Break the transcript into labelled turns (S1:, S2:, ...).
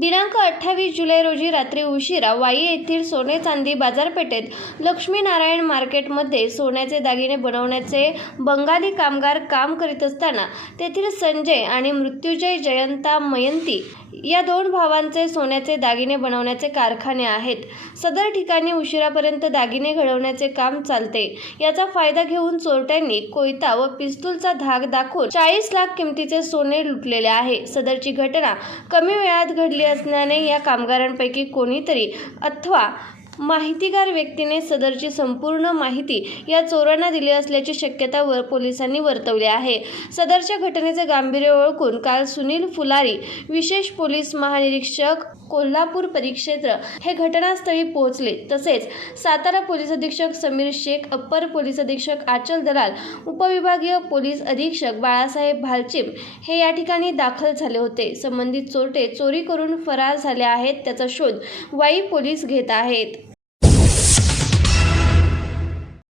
S1: दिनांक अठ्ठावीस जुलै रोजी रात्री उशिरा वाई येथील सोने चांदी बाजारपेठेत लक्ष्मीनारायण मार्केटमध्ये सोन्याचे दागिने बनवण्याचे बंगाली कामगार काम करीत असताना तेथील संजय आणि मृत्युंजय जयंता मयंती या दोन भावांचे सोन्याचे दागिने बनवण्याचे कारखाने आहेत. सदर ठिकाणी उशिरापर्यंत दागिने घडवण्याचे काम चालते. याचा फायदा घेऊन चोरट्यांनी कोयता व पिस्तूलचा धाक दाखवून चाळीस लाख किमतीचे सोने लुटलेले आहे. सदरची घटना कमी वेळात घडली असल्याने या कामगारांपैकी कोणीतरी अथवा माहितीगार व्यक्तीने सदरची संपूर्ण माहिती या चोरांना दिली असल्याची शक्यता वर पोलिसांनी वर्तवली आहे. सदरच्या घटनेचे गांभीर्य ओळखून काल सुनील फुलारी विशेष पोलीस महानिरीक्षक कोल्हापूर परिक्षेत्र हे घटनास्थळी पोहोचले. तसेच सातारा पोलीस अधीक्षक समीर शेख अप्पर पोलीस अधीक्षक आचल दलाल उपविभागीय पोलीस अधीक्षक बाळासाहेब भालचिम हे या ठिकाणी दाखल झाले होते. संबंधित चोरटे चोरी करून फरार झाले आहेत त्याचा शोध वाई पोलीस घेत आहेत.